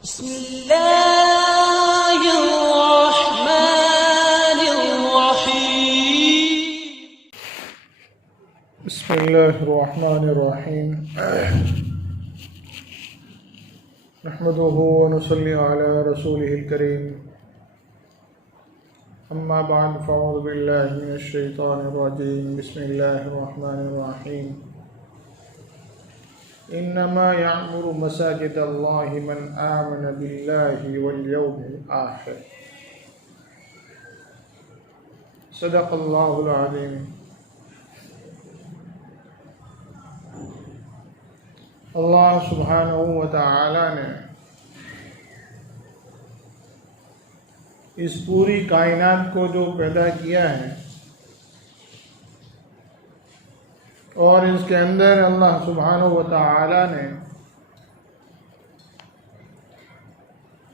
بسم الله الرحمن الرحيم. بسم الله الرحمن الرحيم. نحمده ونصلي على رسوله الكريم. أما بعد فأعوذ بالله من الشيطان الرجيم. بسم الله الرحمن الرحيم. إنما يعمر مساجد الله من آمن بالله واليوم الآخر. صدق الله العظيم. اللہ سبحانہ و تعالی نے اس پوری کائنات کو جو پیدا کیا ہے اور اس کے اندر اللہ سبحانہ و تعالی نے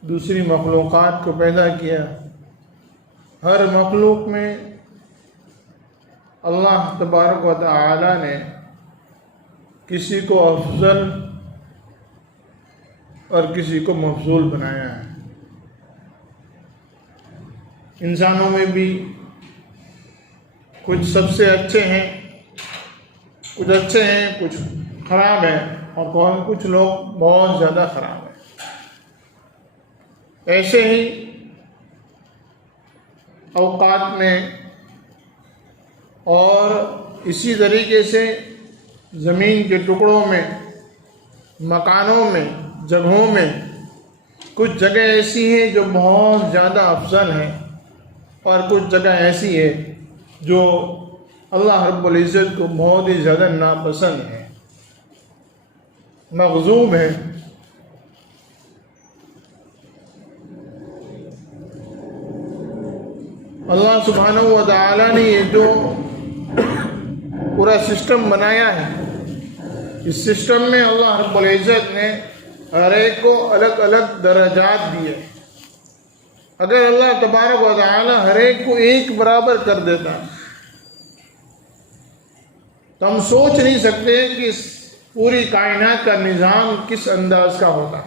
دوسری مخلوقات کو پیدا کیا. ہر مخلوق میں اللہ تبارک و تعالی نے کسی کو افضل اور کسی کو مفضول بنایا ہے. انسانوں میں بھی کچھ سب سے اچھے ہیں، کچھ اچھے ہیں، کچھ خراب ہیں، اور کچھ لوگ بہت زیادہ خراب ہیں. ایسے ہی اوقات میں اور اسی طریقے سے زمین کے ٹکڑوں میں، مکانوں میں، جگہوں میں کچھ جگہ ایسی ہیں جو بہت زیادہ افضل ہیں، اور کچھ جگہ ایسی ہے جو اللہ رب العزت کو بہت ہی زیادہ ناپسند ہے، مغضوب ہے. اللہ سبحانہ و تعالی نے یہ جو پورا سسٹم بنایا ہے، اس سسٹم میں اللہ رب العزت نے ہر ایک کو الگ الگ درجات دیے. اگر اللہ تبارک و تعالی ہر ایک کو ایک برابر کر دیتا تو ہم سوچ نہیں سکتے کہ اس پوری کائنات کا نظام کس انداز کا ہوتا.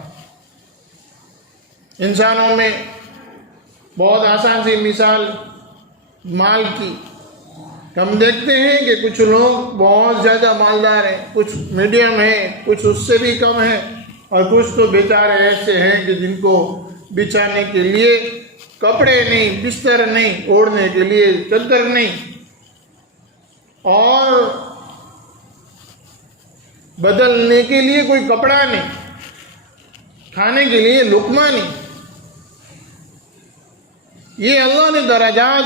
انسانوں میں بہت آسان سی مثال مال کی، ہم دیکھتے ہیں کہ کچھ لوگ بہت زیادہ مالدار ہیں، کچھ میڈیم ہیں، کچھ اس سے بھی کم ہیں، اور کچھ تو بیچارے ایسے ہیں کہ جن کو بچھانے کے لیے کپڑے نہیں، بستر نہیں، اوڑھنے کے لیے چادر نہیں، اور بدلنے کے لیے کوئی کپڑا نہیں، کھانے کے لیے لقمہ نہیں. یہ اللہ نے درجات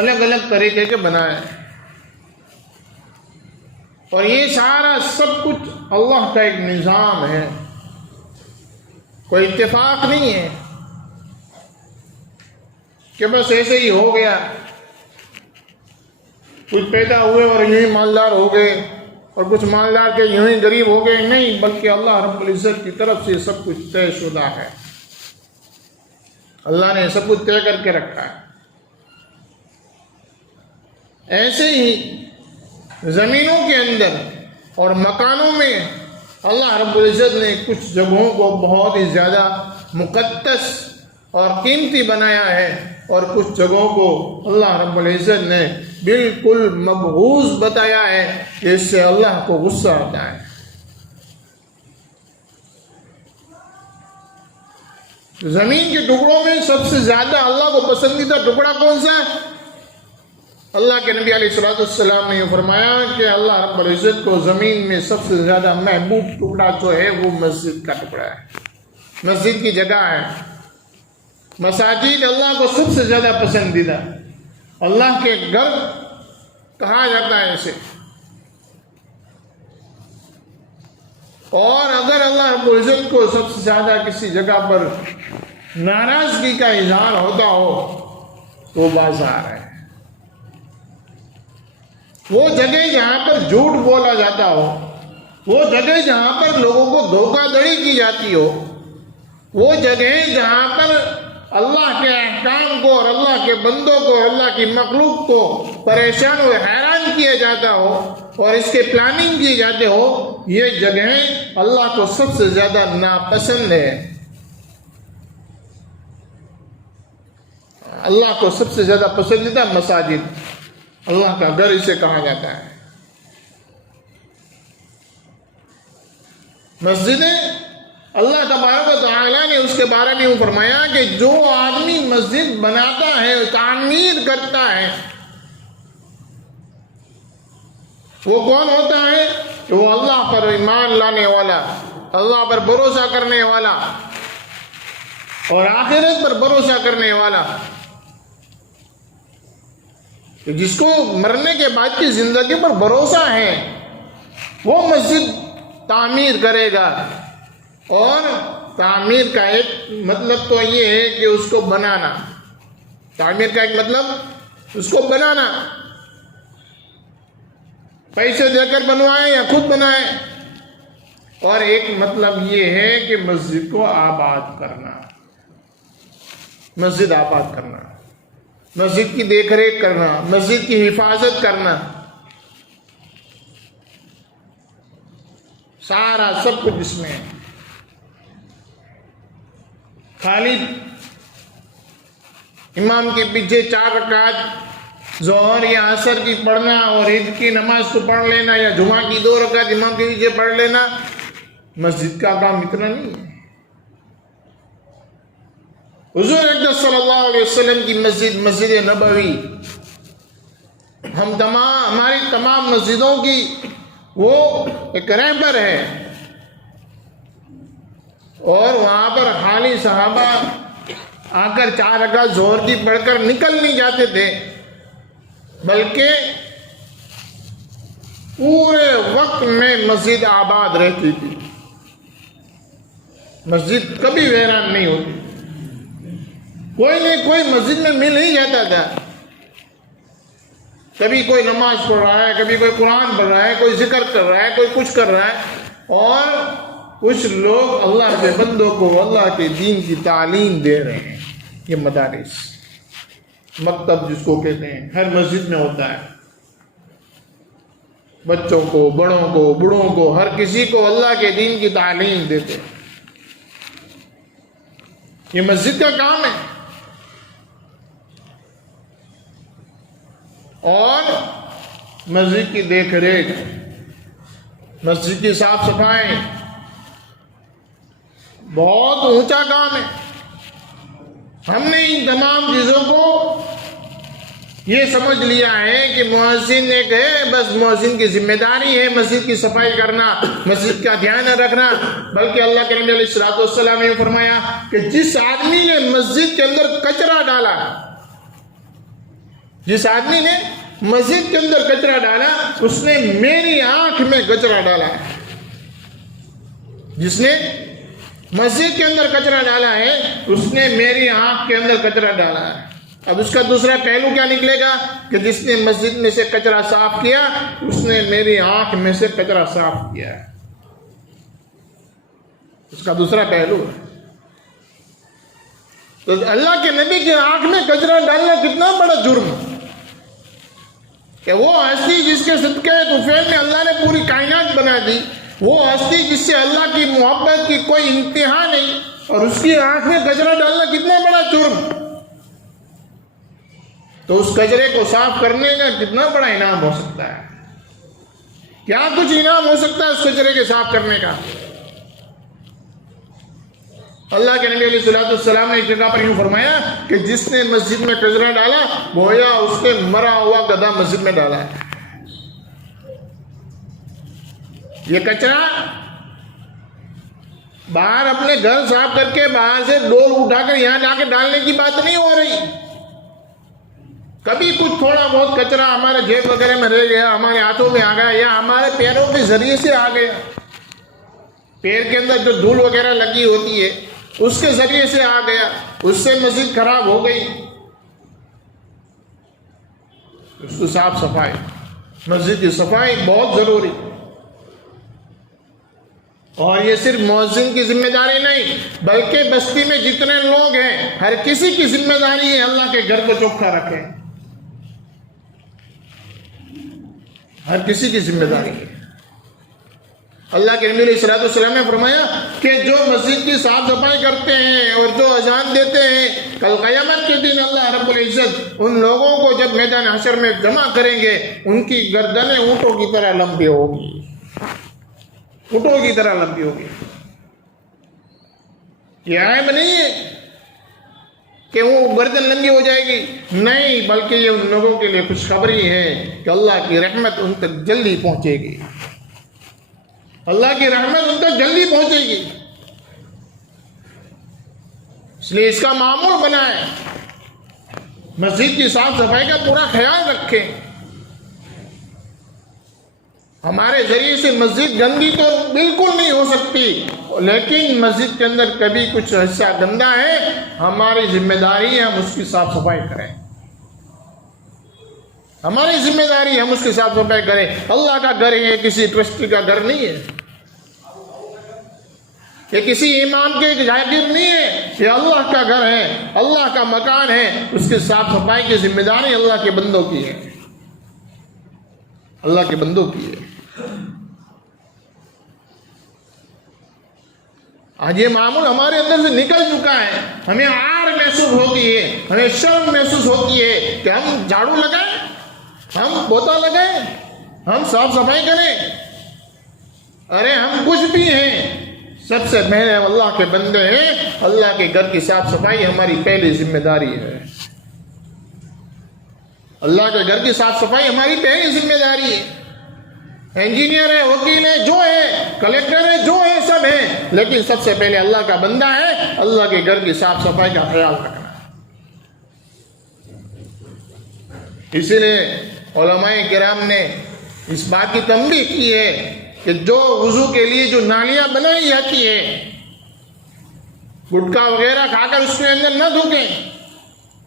الگ الگ طریقے کے بنائے ہیں، اور یہ سارا سب کچھ اللہ کا ایک نظام ہے، کوئی اتفاق نہیں ہے کہ بس ایسے ہی ہو گیا، کچھ پیدا ہوئے اور یوں ہی مالدار ہو گئے، اور کچھ مالدار کے یوں ہی غریب ہو گئے. نہیں، بلکہ اللہ رب العزت کی طرف سے سب کچھ طے شدہ ہے. اللہ نے سب کچھ طے کر کے رکھا ہے. ایسے ہی زمینوں کے اندر اور مکانوں میں اللہ رب العزت نے کچھ جگہوں کو بہت ہی زیادہ مقدس اور قیمتی بنایا ہے، اور کچھ جگہوں کو اللہ رب العزت نے بالکل مبغوض بتایا ہے کہ اس سے اللہ کو غصہ آتا ہے. زمین کے ٹکڑوں میں سب سے زیادہ اللہ کو پسندیدہ ٹکڑا کون سا ہے؟ اللہ کے نبی علیہ السلام نے یہ فرمایا کہ اللہ رب العزت کو زمین میں سب سے زیادہ محبوب ٹکڑا جو ہے وہ مسجد کا ٹکڑا ہے، مسجد کی جگہ ہے. مساجد اللہ کو سب سے زیادہ پسندیدہ، اللہ کے گھر کہا جاتا ہے اسے. اور اگر اللہ رب العزت کو سب سے زیادہ کسی جگہ پر ناراضگی کا اظہار ہوتا ہو تو بازار ہے، وہ جگہ جہاں پر جھوٹ بولا جاتا ہو، وہ جگہ جہاں پر لوگوں کو دھوکہ دڑی کی جاتی ہو، وہ جگہ جہاں پر اللہ کے احکام کو اور اللہ کے بندوں کو، اللہ کی مخلوق کو پریشان و حیران کیا جاتا ہو اور اس کے پلاننگ کیے جاتے ہو، یہ جگہیں اللہ کو سب سے زیادہ ناپسند ہے. اللہ کو سب سے زیادہ پسندیدہ مساجد، اللہ کا گھر اسے کہا جاتا ہے۔ مسجدیں اللہ تبارک و تعالیٰ نے اس کے بارے میں فرمایا کہ جو آدمی مسجد بناتا ہے، تعمیر کرتا ہے، وہ کون ہوتا ہے؟ کہ وہ اللہ پر ایمان لانے والا، اللہ پر بھروسہ کرنے والا اور آخرت پر بھروسہ کرنے والا، کہ جس کو مرنے کے بعد کی زندگی پر بھروسہ ہے، وہ مسجد تعمیر کرے گا۔ اور تعمیر کا ایک مطلب تو یہ ہے کہ اس کو بنانا، تعمیر کا ایک مطلب اس کو بنانا، پیسے دے کر بنوائے یا خود بنائے، اور ایک مطلب یہ ہے کہ مسجد کو آباد کرنا، مسجد آباد کرنا، مسجد کی دیکھ ریکھ کرنا، مسجد کی حفاظت کرنا، سارا سب کچھ اس میں ہے۔ خالی امام کے پیچھے 4 رکعت ظہر یا عصر کی پڑھنا اور عید کی نماز کو پڑھ لینا یا جمعہ کی 2 رکعت امام کے پیچھے پڑھ لینا، مسجد کا کام اتنا نہیں ہے۔ حضور اقدس صلی اللہ علیہ وسلم کی مسجد، مسجد نبوی، ہماری تمام مسجدوں کی وہ ایک رہبر ہے، اور وہاں پر خالی صحابہ آ کر 4 رکعت ظہر کی پڑھ کر نکل نہیں جاتے تھے، بلکہ پورے وقت میں مسجد آباد رہتی تھی، مسجد کبھی ویران نہیں ہوتی، کوئی نہیں کوئی مسجد میں مل ہی جاتا تھا، کبھی کوئی نماز پڑھ رہا ہے، کبھی کوئی قرآن پڑھ رہا ہے، کوئی ذکر کر رہا ہے، کوئی کچھ کر رہا ہے، اور کچھ لوگ اللہ کے بندوں کو اللہ کے دین کی تعلیم دے رہے ہیں۔ یہ مدارس، مکتب جس کو کہتے ہیں، ہر مسجد میں ہوتا ہے، بچوں کو، بڑوں کو، بوڑھوں کو، ہر کسی کو اللہ کے دین کی تعلیم دیتے ہیں۔ یہ مسجد کا کام ہے، اور مسجد کی دیکھ ریکھ، مسجد کی صاف صفائی بہت اونچا کام ہے۔ ہم نے ان تمام چیزوں کو یہ سمجھ لیا ہے کہ مؤذن ایک ہے، بس مؤذن کی ذمہ داری ہے مسجد کی صفائی کرنا، مسجد کا دھیان رکھنا، بلکہ اللہ کے نبی علیہ الصلوۃ والسلام نے فرمایا کہ جس آدمی نے مسجد کے اندر کچرا ڈالا، جس آدمی نے مسجد کے اندر کچرا ڈالا، اس نے میری آنکھ میں کچرا ڈالا ہے۔ جس نے مسجد کے اندر کچرا ڈالا ہے، اس نے میری آنکھ کے اندر کچرا ڈالا ہے۔ اب اس کا دوسرا پہلو کیا نکلے گا کہ جس نے مسجد میں سے کچرا صاف کیا، اس نے میری آنکھ میں سے کچرا صاف کیا ہے، اس کا دوسرا پہلو ہے۔ تو اللہ کے نبی کی آنکھ میں کچرا ڈالنا کتنا بڑا جرم ہے کہ وہ ہستی جس کے صدقے طفیل میں اللہ نے پوری کائنات بنا دی، وہ ہستی جس سے اللہ کی محبت کی کوئی انتہا نہیں، اور اس کی آنکھ میں کچرا ڈالنا کتنا بڑا جرم۔ تو اس کچرے کو صاف کرنے کا کتنا بڑا انعام ہو سکتا ہے، کیا کچھ انعام ہو سکتا ہے اس کچرے کے صاف کرنے کا۔ اللہ کے نبی علیہ الصلوۃ والسلام نے ایک جگہ پر یوں فرمایا کہ جس نے مسجد میں کچرا ڈالا، گویا اس نے مرا ہوا گدھا مسجد میں ڈالا ہے۔ یہ کچرا باہر اپنے گھر صاف کر کے باہر سے ڈول اٹھا کر یہاں جا کے ڈالنے کی بات نہیں ہو رہی۔ کبھی کچھ تھوڑا بہت کچرا ہمارے جیب وغیرہ میں رہ گیا، ہمارے ہاتھوں میں آ گیا، یا ہمارے پیروں کے ذریعے سے آ گیا، پیر کے اندر جو دھول وغیرہ لگی ہوتی ہے اس کے ذریعے سے آ گیا، اس سے مسجد خراب ہو گئی، اس کو صاف صفائی، مسجد کی صفائی بہت ضروری۔ اور یہ صرف مؤذن کی ذمہ داری نہیں، بلکہ بستی میں جتنے لوگ ہیں ہر کسی کی ذمہ داری ہے اللہ کے گھر کو چوکھا رکھے، ہر کسی کی ذمہ داری ہے۔ اللہ کے نبی علیہ الصلوۃ والسلام نے فرمایا کہ جو مسجد کی صاف صفائی کرتے ہیں اور جو اذان دیتے ہیں، کل قیامت کے دن اللہ رب العزت ان لوگوں کو جب میدان حشر میں جمع کریں گے، ان کی گردنیں اونٹوں کی طرح لمبی ہوگی، اونٹوں کی طرح لمبی ہوگی۔ یہ عیب نہیں ہے کہ وہ گردن لمبی ہو جائے گی، نہیں، بلکہ یہ ان لوگوں کے لیے خوشخبری ہے کہ اللہ کی رحمت ان تک جلدی پہنچے گی، اللہ کی رحمت ان تک جلدی پہنچے گی۔ اس لیے اس کا معمول بنائیں، مسجد کی صاف صفائی کا پورا خیال رکھیں۔ ہمارے ذریعے سے مسجد گندی تو بالکل نہیں ہو سکتی، لیکن مسجد کے اندر کبھی کچھ حصہ گندا ہے، ہماری ذمہ داری ہے ہم اس کی صاف صفائی کریں، ہماری ذمہ داری ہے ہم اس کی صاف صفائی کریں۔ اللہ کا گھر ہے، کسی ٹرسٹی کا گھر نہیں ہے، یہ کسی امام کے جاگیر نہیں ہے، یہ اللہ کا گھر ہے، اللہ کا مکان ہے، اس کی صاف صفائی کی ذمہ داری اللہ کے بندوں کی ہے، اللہ کے بندوں کی ہے۔ آج یہ معمول ہمارے اندر سے نکل چکا ہے، ہمیں عار محسوس ہوتی ہے، ہمیں شرم محسوس ہوتی ہے کہ ہم جھاڑو لگائیں، ہم پوتا لگائیں، ہم صاف صفائی کریں۔ ارے ہم کچھ بھی ہیں، سب سے پہلے ہم اللہ کے بندے ہیں، اللہ کے گھر کی صاف صفائی ہماری پہلی ذمہ داری ہے، اللہ کے گھر کی صاف صفائی ہماری پہلی ذمہ داری ہے۔ انجینئر ہے، وکیل ہے، جو ہے، کلیکٹر ہے، جو ہے، سب ہیں، لیکن سب سے پہلے اللہ کا بندہ ہے، اللہ کے گھر کی صاف صفائی کا خیال رکھنا۔ اسی لیے علماء کرام نے اس بات کی تنبیہ کی ہے کہ جو وضو کے لیے جو نالیاں بنائی جاتی ہے، گٹکا وغیرہ کھا کر اس کے اندر نہ تھوکیں،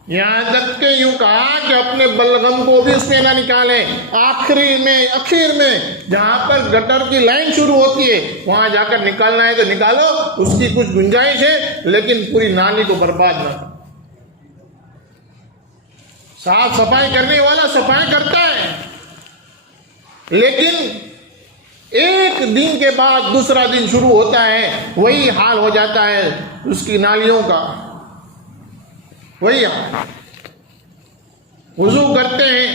یہاں تک کہ یوں کہا کہ اپنے بلغم کو بھی اس میں نہ نکالیں، اخیر میں جہاں پر گٹر کی لائن شروع ہوتی ہے وہاں جا کر نکالنا ہے تو نکالو، اس کی کچھ گنجائش ہے، لیکن پوری نالی کو برباد نہ کرو۔ صاف صفائی کرنے والا صفائی کرتا ہے، لیکن ایک دن کے بعد دوسرا دن شروع ہوتا ہے، وہی حال ہو جاتا ہے اس کی نالیوں کا، وہی وضو کرتے ہیں،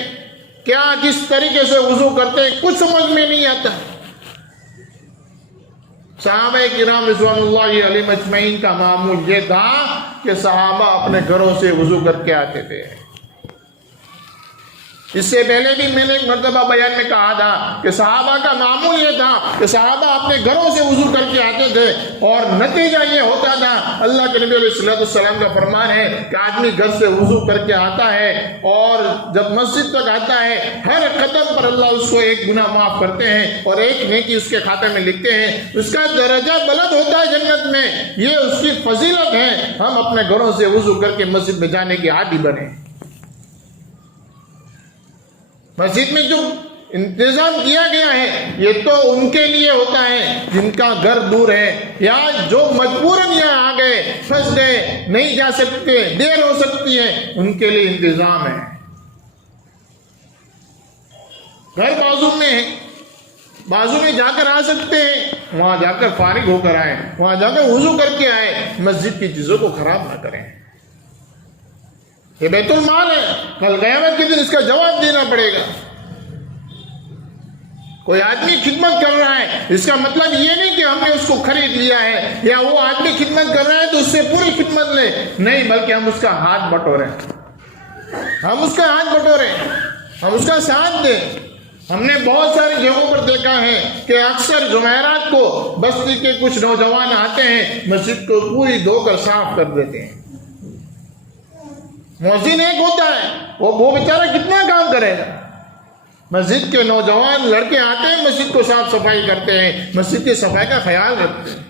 کیا کس طریقے سے وضو کرتے ہیں کچھ سمجھ میں نہیں آتا۔ صحابہ کرام رضوان اللہ علیہم اجمعین کا معمول یہ تھا کہ صحابہ اپنے گھروں سے وضو کر کے آتے تھے۔ اس سے پہلے بھی میں نے ایک مرتبہ بیان میں کہا تھا کہ صحابہ کا معمول یہ تھا کہ صحابہ اپنے گھروں سے وضو کر کے آتے تھے، اور نتیجہ یہ ہوتا تھا، اللہ کے نبی علیہ الصلوۃ والسلام کا فرمان ہے کہ آدمی گھر سے وضو کر کے آتا ہے اور جب مسجد تک آتا ہے، ہر قدم پر اللہ اس کو ایک گناہ معاف کرتے ہیں اور ایک نیکی اس کے کھاتے میں لکھتے ہیں، اس کا درجہ بلند ہوتا ہے جنت میں۔ یہ اس کی فضیلت ہے، ہم اپنے گھروں سے وضو کر کے مسجد میں جانے کے عادی بنے۔ مسجد میں جو انتظام کیا گیا ہے یہ تو ان کے لیے ہوتا ہے جن کا گھر دور ہے، یا جو مجبوراً یہاں آ گئے، پھنس گئے، نہیں جا سکتے، دیر ہو سکتی ہے، ان کے لیے انتظام ہے۔ گھر بازو میں جا کر آ سکتے ہیں، وہاں جا کر فارغ ہو کر آئے، وہاں جا کر وضو کر کے آئے، مسجد کی چیزوں کو خراب نہ کریں۔ یہ بیت المال ہے، کل قیامت کے دن اس کا جواب دینا پڑے گا۔ کوئی آدمی خدمت کر رہا ہے، اس کا مطلب یہ نہیں کہ ہم نے اس کو خرید لیا ہے، یا وہ آدمی خدمت کر رہا ہے تو اس سے پوری خدمت لیں، نہیں، بلکہ ہم اس کا ہاتھ بٹوریں، ہم اس کا ساتھ دیں۔ ہم نے بہت ساری جگہوں پر دیکھا ہے کہ اکثر جمعرات کو بستی کے کچھ نوجوان آتے ہیں، مسجد کو پوری دھو کر صاف کر دیتے ہیں۔ مؤذن ایک ہوتا ہے، وہ بیچارہ کتنا کام کرے گا؟ مسجد کے نوجوان لڑکے آتے ہیں، مسجد کو صاف صفائی کرتے ہیں، مسجد کی صفائی کا خیال رکھتے ہیں۔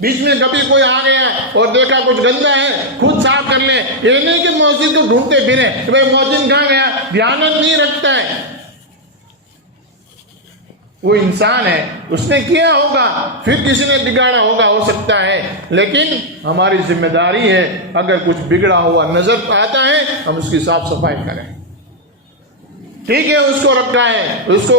بیچ میں کبھی کوئی آ گیا اور دیکھا کچھ گندا ہے، خود صاف کر لیں، یہ نہیں کہ مؤذن کو ڈھونڈتے پھریں کہ بھائی مؤذن کہاں گیا، دیانت نہیں رکھتا ہے۔ وہ انسان ہے، اس نے کیا ہوگا، پھر کسی نے بگاڑا ہوگا، ہو سکتا ہے، لیکن ہماری ذمہ داری ہے اگر کچھ بگڑا ہوا نظر آتا ہے ہم اس کی صاف صفائی کریں۔ ٹھیک ہے، اس کو رکھا ہے، اس کو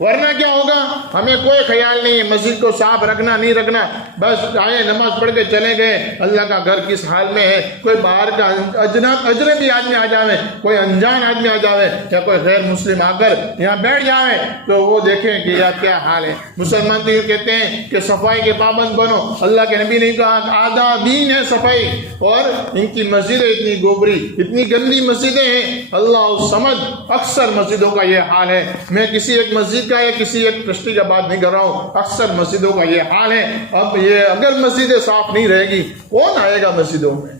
ورنہ کیا ہوگا؟ ہمیں کوئی خیال نہیں ہے مسجد کو صاف رکھنا نہیں رکھنا، بس آئے نماز پڑھ کے چلے گئے، اللہ کا گھر کس حال میں ہے، کوئی باہر کا اجنبی آدمی آ جاوے، کوئی انجان آدمی آ جاوے یا کوئی غیر مسلم آ کر یہاں بیٹھ جاوے تو وہ دیکھیں کہ یار کیا حال ہے۔ مسلمان تو یہ کہتے ہیں کہ صفائی کے پابند بنو، اللہ کے نبی نے کہا آدھا دین ہے صفائی، اور ان کی مسجدیں اتنی گوبری اتنی گندی مسجدیں ہیں، اللہ سمجھ اکثر مسجدوں کا یہ حال ہے۔ میں کسی ایک مسجد کا یا کسی ایک ٹرسٹی کا بات نہیں کر رہا ہوں، اکثر مسجدوں کا یہ حال ہے۔ اب یہ اگر مسجدیں صاف نہیں رہے گی کون آئے گا مسجدوں میں؟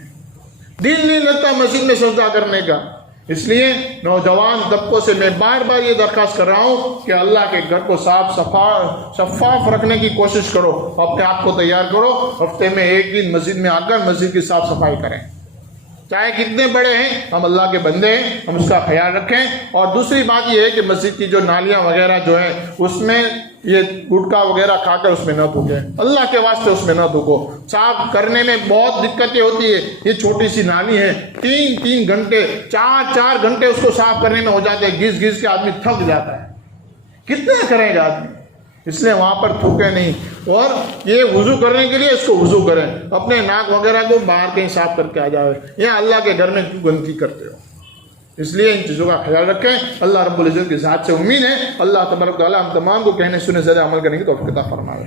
دل نہیں لگتا مسجد میں سجدہ کرنے کا۔ اس لیے نوجوان طبقوں سے میں بار بار یہ درخواست کر رہا ہوں کہ اللہ کے گھر کو شفاف رکھنے کی کوشش کرو، اپنے آپ کو تیار کرو، ہفتے میں ایک دن مسجد میں آ کر مسجد کی صاف صفائی کریں، چاہے کتنے بڑے ہیں، ہم اللہ کے بندے ہیں، ہم اس کا خیال رکھیں۔ اور دوسری بات یہ ہے کہ مسجد کی جو نالیاں وغیرہ جو ہیں اس میں یہ گٹکا وغیرہ کھا کر اس میں نہ تھوکیں، اللہ کے واسطے اس میں نہ تھوکو۔ صاف کرنے میں بہت دقتیں ہوتی ہے، یہ چھوٹی سی نالی ہے، 3 گھنٹے 4 گھنٹے اس کو صاف کرنے میں ہو جاتے ہیں، گھس گھس کے آدمی تھک جاتا ہے، کتنا کرے گا آدمی؟ اس لیے وہاں پر تھوکے نہیں۔ اور یہ وضو کرنے کے لیے اس کو وضو کریں، اپنے ناک وغیرہ کو باہر کہیں صاف کر کے آ جاؤ، یہاں اللہ کے گھر میں کیوں گندگی کرتے ہو؟ اس لیے ان چیزوں کا خیال رکھیں۔ اللہ رب العزت کی ذات سے امید ہے اللہ تبارک و تعالیٰ ہم تمام کو کہنے سنے زیادہ عمل کرنے کی توفیق عطا فرمائے۔